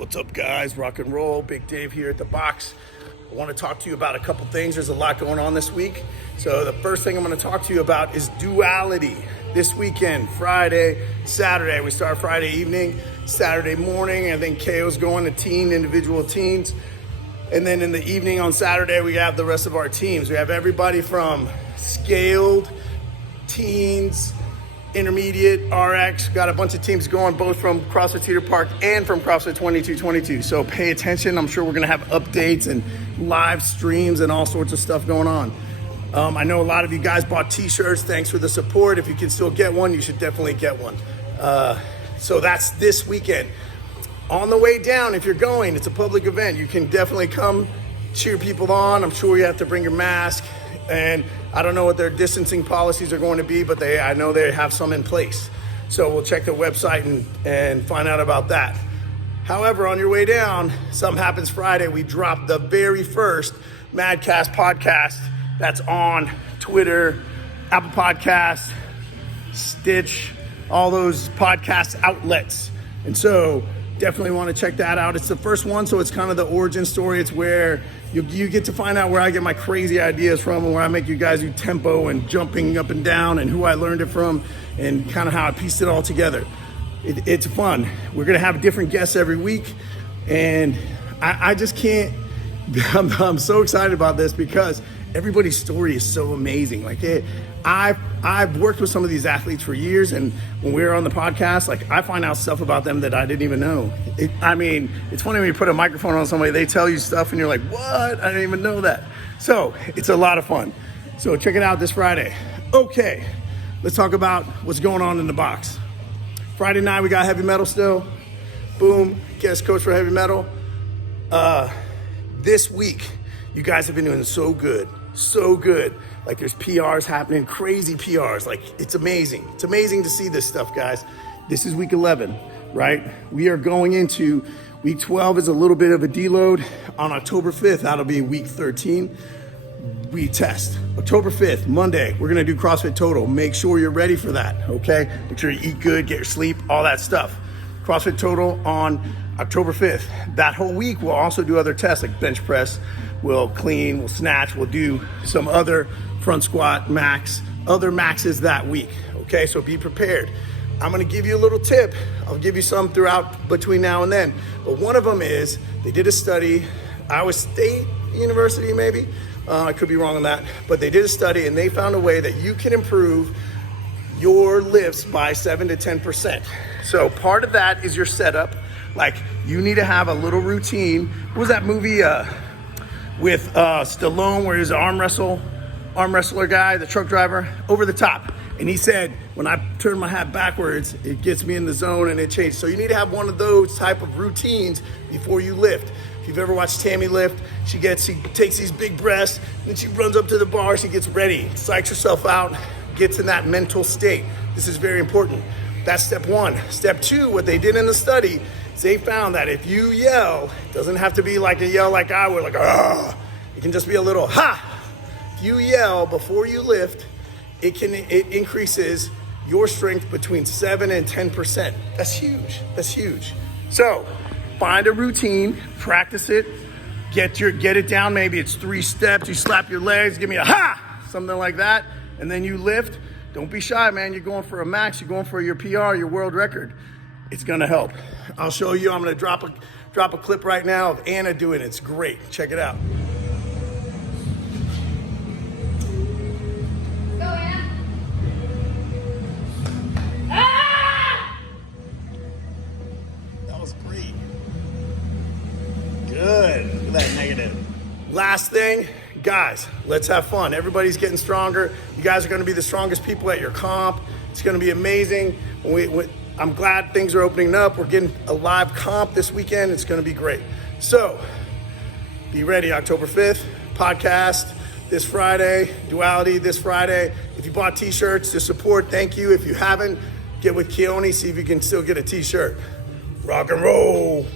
What's up, guys? Rock and roll. Big Dave here at the box. I want to talk to you about a couple things. There's a lot going on this week. So the first thing I'm going to talk to you about is Duality. This weekend, Friday, Saturday. We start Friday evening, Saturday morning. I think KO's going to individual teams. And then in the evening on Saturday, we have the rest of our teams. We have everybody from scaled, teens, intermediate, RX. Got a bunch of teams going, both from CrossFit Cedar Park and from CrossFit 2222. So pay attention. I'm sure we're going to have updates and live streams and all sorts of stuff going on. I know a lot of you guys bought t-shirts. Thanks for the support. If you can still get one, you should definitely get one. So that's this weekend. On the way down, if you're going, it's a public event. You can definitely come cheer people on. I'm sure you have to bring your mask. And I don't know what their distancing policies are going to be, but I know they have some in place. So we'll check the website and find out about that. However, on your way down, something happens Friday. We drop the very first Madcast podcast that's on Twitter, Apple Podcasts, Stitch, all those podcast outlets. And so definitely want to check that out. It's the first one, so it's kind of the origin story. It's where you get to find out where I get my crazy ideas from and where I make you guys do tempo and jumping up and down and who I learned it from and kind of how I pieced it all together. It's fun. We're going to have different guests every week, and I just can't, I'm so excited about this because everybody's story is so amazing. Like, I've worked with some of these athletes for years, and when we're on the podcast, like, I find out stuff about them that I didn't even know. It's funny when you put a microphone on somebody, they tell you stuff and you're like, what? I didn't even know that. So it's a lot of fun. So check it out this Friday. Okay, let's talk about what's going on in the box. Friday night, we got heavy metal still. Boom, guest coach for heavy metal. This week, you guys have been doing so good. Like, there's PRs happening, crazy PRs. Like, it's amazing. It's amazing to see this stuff, guys. This is week 11, right? We are going into week 12 is a little bit of a deload. On October 5th, that'll be week 13. We test. October 5th, Monday, we're gonna do CrossFit Total. Make sure you're ready for that, okay? Make sure you eat good, get your sleep, all that stuff. CrossFit Total on October 5th. That whole week, we'll also do other tests like bench press. We'll clean, we'll snatch, we'll do some other front squat max, other maxes that week, okay? So be prepared. I'm gonna give you a little tip. I'll give you some throughout between now and then. But one of them is, they did a study, Iowa State University maybe, I could be wrong on that, but they did a study and they found a way that you can improve your lifts by 7 to 10%. So part of that is your setup. Like, you need to have a little routine. What was that movie with Stallone where he's an arm wrestler guy, the truck driver, Over the Top? And he said, when I turn my hat backwards, it gets me in the zone and it changes. So you need to have one of those type of routines before you lift. If you've ever watched Tammy lift, she takes these big breaths, then she runs up to the bar, she gets ready, psychs herself out, gets in that mental state. This is very important. That's step one. Step two, what they did in the study, is they found that if you yell, it doesn't have to be like a yell like I would, like, ah. It can just be a little, ha. If you yell before you lift, it increases your strength between 7 and 10%. That's huge. So find a routine, practice it, get it down. Maybe it's 3 steps, you slap your legs, give me a ha, something like that, and then you lift. Don't be shy, man. You're going for a max, you're going for your PR, your world record. It's gonna help. I'll show you. I'm gonna drop a clip right now of Anna doing it. It's great. Check it out. Good. Look at that negative. Last thing, guys, let's have fun. Everybody's getting stronger. You guys are going to be the strongest people at your comp. It's going to be amazing. I'm glad things are opening up. We're getting a live comp this weekend. It's going to be great. So be ready. October 5th, podcast this Friday, Duality this Friday. If you bought t-shirts to support, thank you. If you haven't, get with Keone, see if you can still get a t-shirt. Rock and roll.